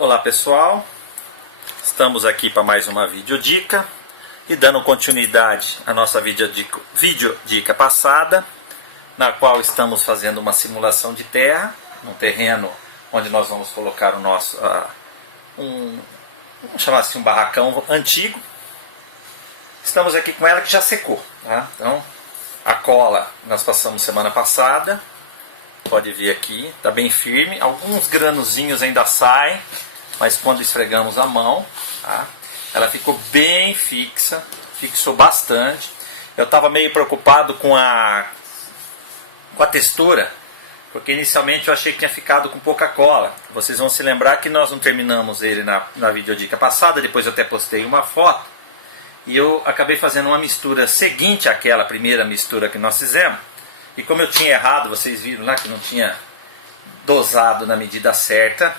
Olá pessoal, estamos aqui para mais uma videodica e dando continuidade à nossa videodica passada, na qual estamos fazendo uma simulação de terra, num terreno onde nós vamos colocar o nosso, vamos chamar assim, um barracão antigo. Estamos aqui com ela que já secou, tá? Então a cola nós passamos semana passada, pode ver aqui, está bem firme, alguns granozinhos ainda saem, mas quando esfregamos a mão, tá? Ela ficou bem fixa, fixou bastante. Eu estava meio preocupado com a textura, porque inicialmente eu achei que tinha ficado com pouca cola. Vocês vão se lembrar que nós não terminamos ele na videodica passada, depois eu até postei uma foto, e eu acabei fazendo uma mistura seguinte àquela primeira mistura que nós fizemos, e como eu tinha errado, vocês viram lá que não tinha dosado na medida certa,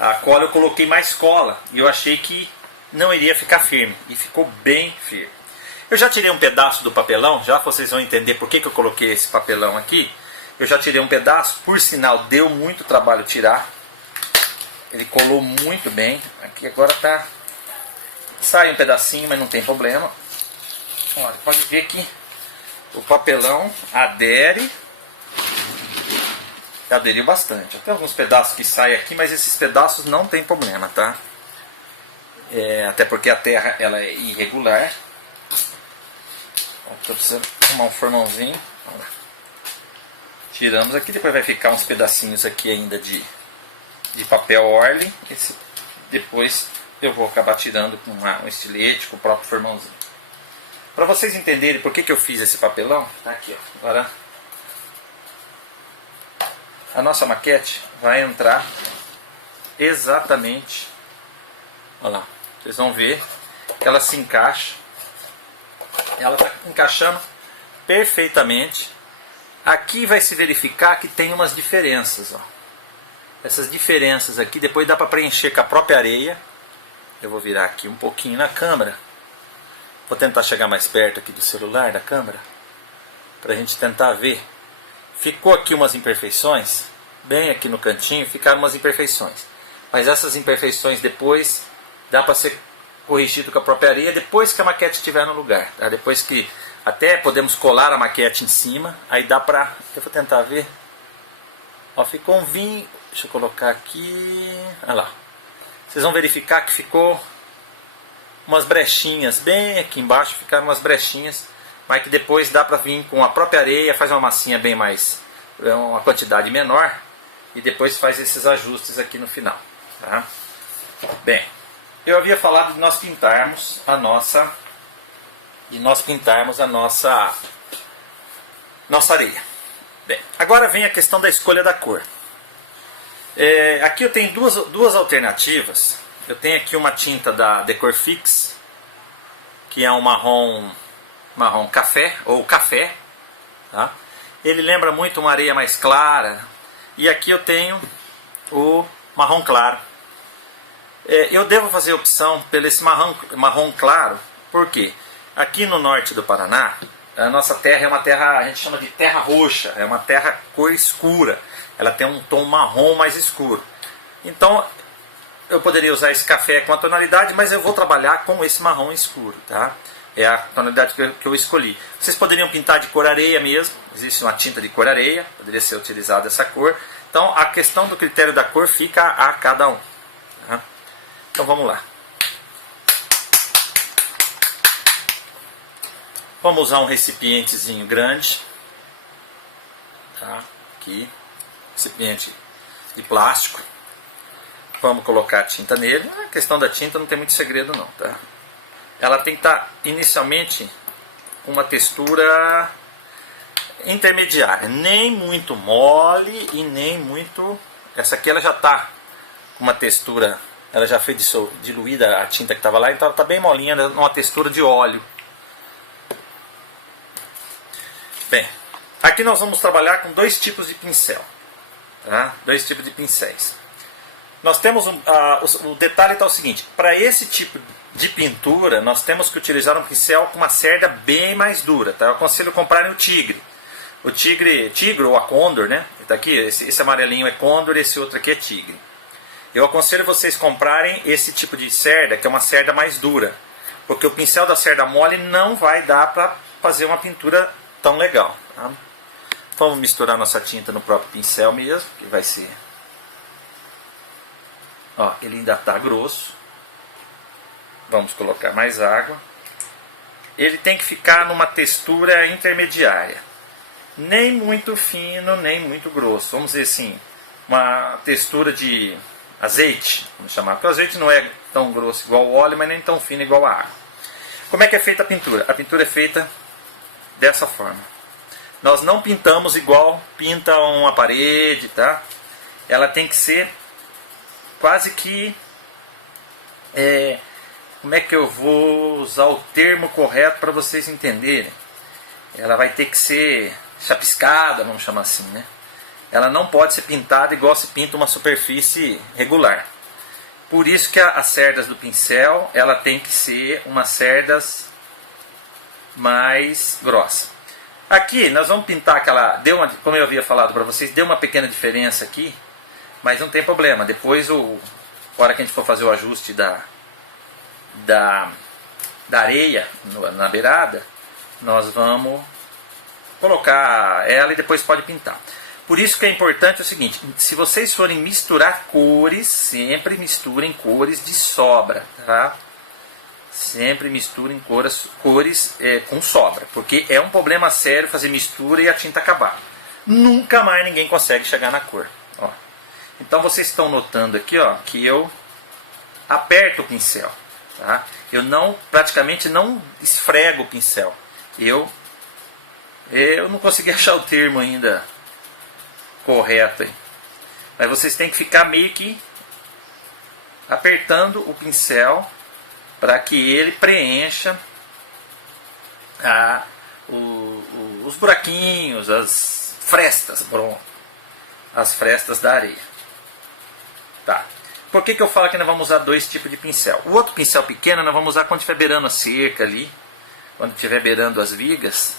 a cola eu coloquei mais cola, e eu achei que não iria ficar firme, e ficou bem firme. Eu já tirei um pedaço do papelão, já vocês vão entender por que eu coloquei esse papelão aqui. Eu já tirei um pedaço, por sinal deu muito trabalho tirar, ele colou muito bem, aqui agora tá, sai um pedacinho, mas não tem problema. Olha, pode ver que o papelão aderiu bastante. Tem alguns pedaços que saem aqui, mas esses pedaços não tem problema, tá? Até porque a terra ela é irregular. Estou precisando arrumar um formãozinho. Vamos lá. Tiramos aqui, depois vai ficar uns pedacinhos aqui ainda de papel Orle. Depois eu vou acabar tirando com um estilete, com o próprio formãozinho. Para vocês entenderem por que eu fiz esse papelão, tá aqui, ó. Agora a nossa maquete vai entrar exatamente, olha lá, vocês vão ver que ela se encaixa, ela está encaixando perfeitamente. Aqui vai se verificar que tem umas diferenças, ó. Essas diferenças aqui depois dá para preencher com a própria areia. Eu vou virar aqui um pouquinho na câmera, vou tentar chegar mais perto aqui do celular da câmera para a gente tentar ver. Ficou aqui umas imperfeições, bem aqui no cantinho ficaram umas imperfeições, mas essas imperfeições depois dá para ser corrigido com a própria areia depois que a maquete estiver no lugar, tá? Depois que até podemos colar a maquete em cima, aí dá para, eu vou tentar ver, ó, ficou um vinho, deixa eu colocar aqui, olha lá, vocês vão verificar que ficou umas brechinhas, bem aqui embaixo ficaram umas brechinhas, mas que depois dá para vir com a própria areia, faz uma massinha bem mais, uma quantidade menor, e depois faz esses ajustes aqui no final, tá? Bem, eu havia falado de nós pintarmos a nossa areia. Bem, agora vem a questão da escolha da cor. Aqui eu tenho duas alternativas. Eu tenho aqui uma tinta da Decorfix, que é um marrom café, ou café, tá? Ele lembra muito uma areia mais clara. E aqui eu tenho o marrom claro. Eu devo fazer opção pelo esse marrom claro, porque aqui no norte do Paraná, a nossa terra é uma terra, a gente chama de terra roxa, é uma terra cor escura. Ela tem um tom marrom mais escuro. Então eu poderia usar esse café com a tonalidade, mas eu vou trabalhar com esse marrom escuro, tá? É a tonalidade que eu escolhi. Vocês poderiam pintar de cor areia mesmo, existe uma tinta de cor areia, poderia ser utilizada essa cor. Então a questão do critério da cor fica a cada um, tá? Então vamos lá. Vamos usar um recipientezinho grande, tá? Aqui, recipiente de plástico. Vamos colocar a tinta nele. A questão da tinta não tem muito segredo não, tá? Ela tem que estar inicialmente com uma textura intermediária, nem muito mole e nem muito... Essa aqui ela já está com uma textura, ela já foi diluída a tinta que estava lá, então ela está bem molinha, numa textura de óleo. Bem, aqui nós vamos trabalhar com dois tipos de pincel, tá? Dois tipos de pincéis. Nós temos o detalhe está o seguinte: para esse tipo de pintura nós temos que utilizar um pincel com uma cerda bem mais dura, tá? Eu aconselho comprarem o tigre ou a condor, né? Tá aqui, esse amarelinho é condor, esse outro aqui é tigre. Eu aconselho vocês comprarem esse tipo de cerda, que é uma cerda mais dura, porque o pincel da cerda mole não vai dar para fazer uma pintura tão legal. Tá? Vamos misturar nossa tinta no próprio pincel mesmo, que vai ser... Ó, ele ainda está grosso. Vamos colocar mais água. Ele tem que ficar numa textura intermediária. Nem muito fino, nem muito grosso. Vamos dizer assim, uma textura de azeite, vamos chamar. Porque o azeite não é tão grosso igual o óleo, mas nem tão fino igual a água. Como é que é feita a pintura? A pintura é feita dessa forma. Nós não pintamos igual pinta uma parede, tá? Ela tem que ser quase que... como é que eu vou usar o termo correto para vocês entenderem? Ela vai ter que ser chapiscada, vamos chamar assim, né? Ela não pode ser pintada igual se pinta uma superfície regular. Por isso que as cerdas do pincel, ela tem que ser umas cerdas mais grossas. Aqui nós vamos pintar aquela, como eu havia falado para vocês, deu uma pequena diferença aqui, mas não tem problema. Depois, a hora que a gente for fazer o ajuste da areia na beirada, nós vamos colocar ela e depois pode pintar. Por isso que é importante o seguinte, se vocês forem misturar cores, sempre misturem cores de sobra, tá? Sempre misturem cores com sobra, porque é um problema sério fazer mistura e a tinta acabar. Nunca mais ninguém consegue chegar na cor. Ó. Então vocês estão notando aqui, ó, que eu aperto o pincel, tá? Eu praticamente não esfrego o pincel. Eu não consegui achar o termo ainda correto aí. Mas vocês têm que ficar meio que apertando o pincel para que ele preencha os buraquinhos, as frestas, as frestas da areia. Tá. Por que eu falo que nós vamos usar dois tipos de pincel? O outro pincel pequeno nós vamos usar quando estiver beirando a cerca ali, quando estiver beirando as vigas.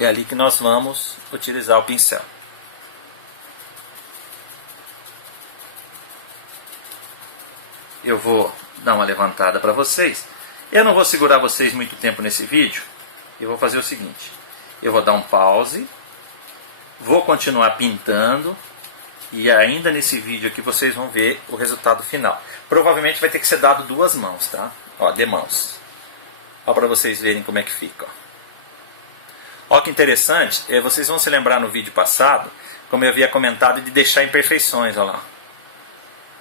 É ali que nós vamos utilizar o pincel. Eu vou dar uma levantada para vocês. Eu não vou segurar vocês muito tempo nesse vídeo. Eu vou fazer o seguinte. Eu vou dar um pause. Vou continuar pintando. E ainda nesse vídeo aqui vocês vão ver o resultado final. Provavelmente vai ter que ser dado duas mãos, tá? Ó, de mãos. Ó, para vocês verem como é que fica, ó. Ó que interessante. Vocês vão se lembrar no vídeo passado, como eu havia comentado, de deixar imperfeições, ó lá.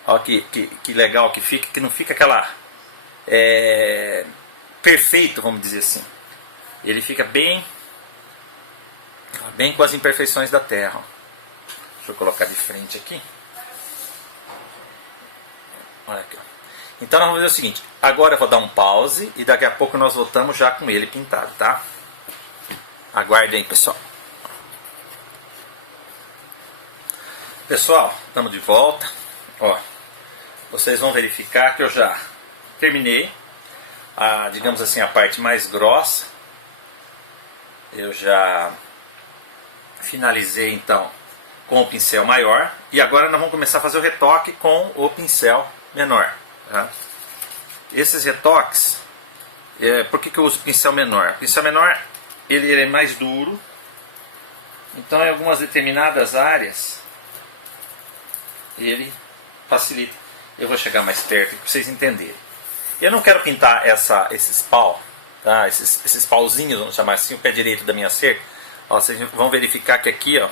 Olha que legal que fica, que não fica aquela perfeito, vamos dizer assim. Ele fica bem com as imperfeições da terra. Ó. Deixa eu colocar de frente aqui. Olha aqui. Ó. Então nós vamos fazer o seguinte. Agora eu vou dar um pause e daqui a pouco nós voltamos já com ele pintado, tá? Aguardem aí, pessoal. Pessoal, estamos de volta. Ó. Vocês vão verificar que eu já terminei, digamos assim, a parte mais grossa. Eu já finalizei então com o pincel maior. E agora nós vamos começar a fazer o retoque com o pincel menor. Tá? Esses retoques, por que eu uso pincel menor? O pincel menor ele é mais duro. Então em algumas determinadas áreas ele facilita. Eu vou chegar mais perto para vocês entenderem. Eu não quero pintar esses pau, tá? esses pauzinhos, vamos chamar assim, o pé direito da minha cerca. Ó, vocês vão verificar que aqui, ó,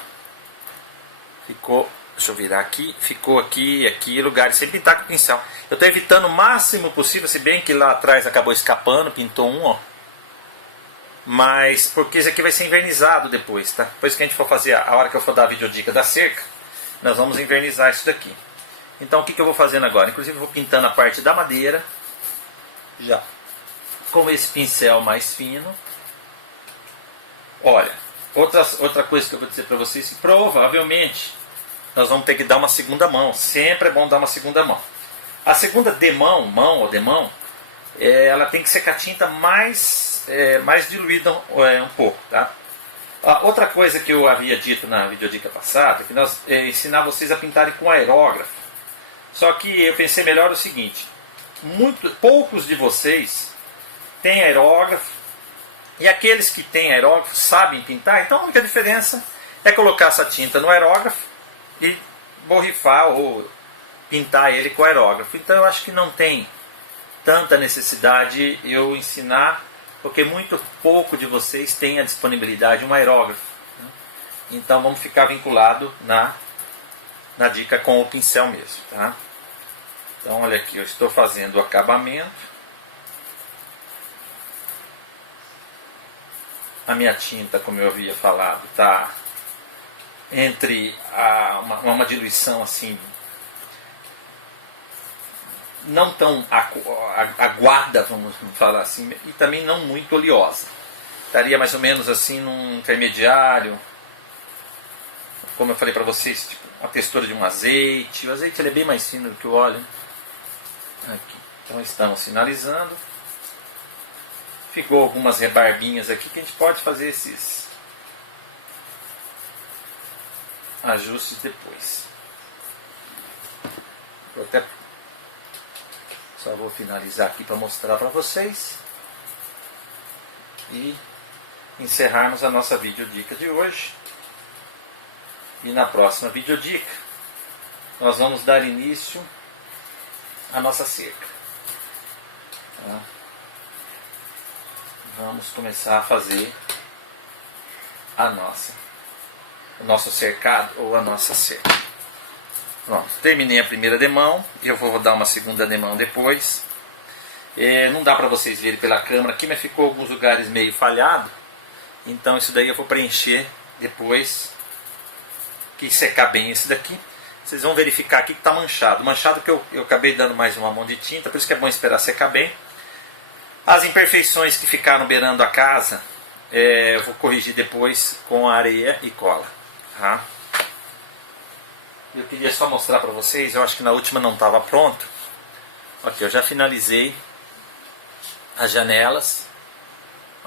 ficou, deixa eu virar aqui, ficou aqui lugares sem pintar com o pincel. Eu estou evitando o máximo possível, se bem que lá atrás acabou escapando, pintou um, ó. Mas, porque isso aqui vai ser invernizado depois, tá? Depois que a gente for fazer, a hora que eu for dar a videodica da cerca, nós vamos invernizar isso daqui. Então o que eu vou fazendo agora? Inclusive eu vou pintando a parte da madeira, já com esse pincel mais fino. Olha, outra coisa que eu vou dizer para vocês, que provavelmente nós vamos ter que dar uma segunda mão. Sempre é bom dar uma segunda mão. A segunda mão, ela tem que ser com a tinta mais diluída um pouco, tá? Outra coisa que eu havia dito na videodica passada, que nós ensinar vocês a pintarem com aerógrafo. Só que eu pensei melhor o seguinte, poucos de vocês têm aerógrafo, e aqueles que têm aerógrafo sabem pintar, então a única diferença é colocar essa tinta no aerógrafo e borrifar ou pintar ele com aerógrafo. Então eu acho que não tem tanta necessidade eu ensinar, porque muito pouco de vocês tem a disponibilidade de um aerógrafo. Então vamos ficar vinculado na dica com o pincel mesmo. Tá? Então olha aqui, eu estou fazendo o acabamento. A minha tinta, como eu havia falado, está entre uma diluição assim, não tão aguada, vamos falar assim, e também não muito oleosa. Estaria mais ou menos assim num intermediário, como eu falei para vocês, tipo, a textura de um azeite. O azeite ele é bem mais fino do que o óleo. Aqui. Então estamos finalizando. Ficou algumas rebarbinhas aqui que a gente pode fazer esses ajustes depois. Eu até só vou finalizar aqui para mostrar para vocês e encerrarmos a nossa videodica de hoje. E na próxima videodica nós vamos dar início à nossa cerca. Tá? Vamos começar a fazer o nosso cercado ou a nossa cerca. Pronto, terminei a primeira demão. Eu vou dar uma segunda demão depois. Não dá para vocês verem pela câmera aqui, mas ficou alguns lugares meio falhado. Então isso daí eu vou preencher depois que secar bem esse daqui. Vocês vão verificar aqui que está manchado. Manchado que eu acabei dando mais uma mão de tinta, por isso que é bom esperar secar bem. As imperfeições que ficaram beirando a casa, eu vou corrigir depois com areia e cola. Tá? Eu queria só mostrar para vocês, eu acho que na última não estava pronto. Aqui, eu já finalizei as janelas.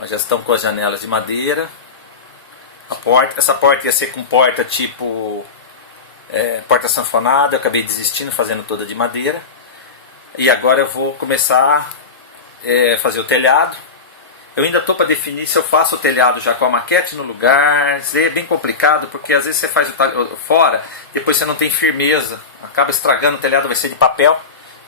Já estão com as janelas de madeira. A porta, essa porta ia ser com porta tipo porta sanfonada. Eu acabei desistindo, fazendo toda de madeira. E agora eu vou começar fazer o telhado. Eu ainda estou para definir se eu faço o telhado já com a maquete no lugar. Isso aí é bem complicado, porque às vezes você faz o fora, depois você não tem firmeza, acaba estragando. O telhado vai ser de papel.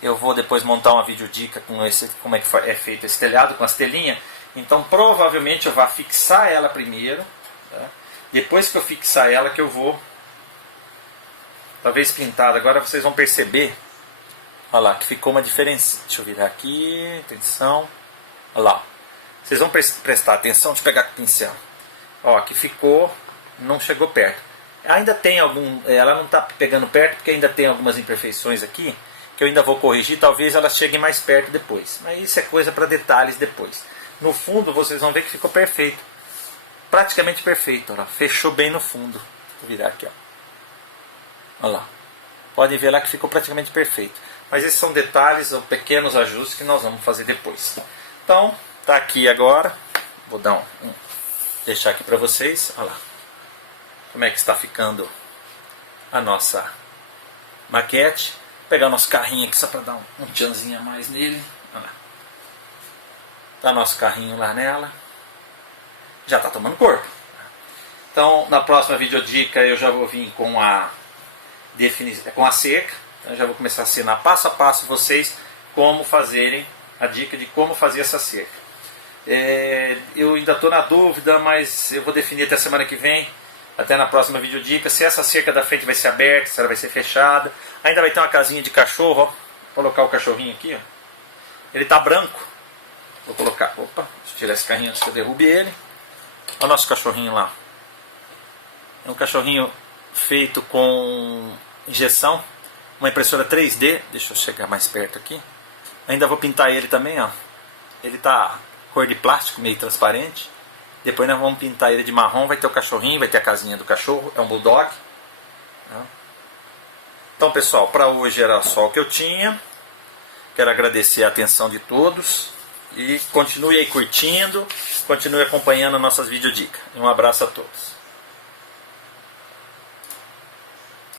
Eu vou depois montar uma videodica com como é que é feito esse telhado, com as telinhas. Então provavelmente eu vou fixar ela primeiro, tá? Depois que eu fixar ela que eu vou talvez pintada. Agora vocês vão perceber, olha lá, que ficou uma diferença. Deixa eu virar aqui, atenção, olha lá. Vocês vão prestar atenção, deixa eu pegar com o pincel. Ó, que ficou, não chegou perto. Ainda tem ela não está pegando perto porque ainda tem algumas imperfeições aqui que eu ainda vou corrigir, talvez elas cheguem mais perto depois. Mas isso é coisa para detalhes depois. No fundo vocês vão ver que ficou perfeito. Praticamente perfeito, ó, fechou bem no fundo. Vou virar aqui, ó. Olha lá. Podem ver lá que ficou praticamente perfeito. Mas esses são detalhes ou pequenos ajustes que nós vamos fazer depois. Então, tá aqui agora. Vou dar deixar aqui para vocês. Olha lá. Como é que está ficando a nossa maquete. Vou pegar o nosso carrinho aqui só para dar um tchanzinho a mais nele. Olha lá. Tá nosso carrinho lá nela. Já está tomando corpo. Então, na próxima videodica eu já vou vir com a cerca. Então, eu já vou começar a ensinar passo a passo vocês como fazerem a dica de como fazer essa cerca. Eu ainda estou na dúvida, mas eu vou definir até a semana que vem, até na próxima videodica, se essa cerca da frente vai ser aberta, se ela vai ser fechada. Ainda vai ter uma casinha de cachorro, ó. Vou colocar o cachorrinho aqui, ó. Ele está branco. Vou colocar, opa, deixa eu tirar esse carrinho antes que eu derrube ele. Olha o nosso cachorrinho lá. É um cachorrinho feito com injeção, uma impressora 3D. Deixa eu chegar mais perto aqui. Ainda vou pintar ele também, ó. Ele tá cor de plástico, meio transparente. Depois nós vamos pintar ele de marrom. Vai ter o cachorrinho, vai ter a casinha do cachorro. É um bulldog. Então, pessoal, para hoje era só o que eu tinha. Quero agradecer a atenção de todos. E continue aí curtindo, continue acompanhando nossas videodicas. Um abraço a todos.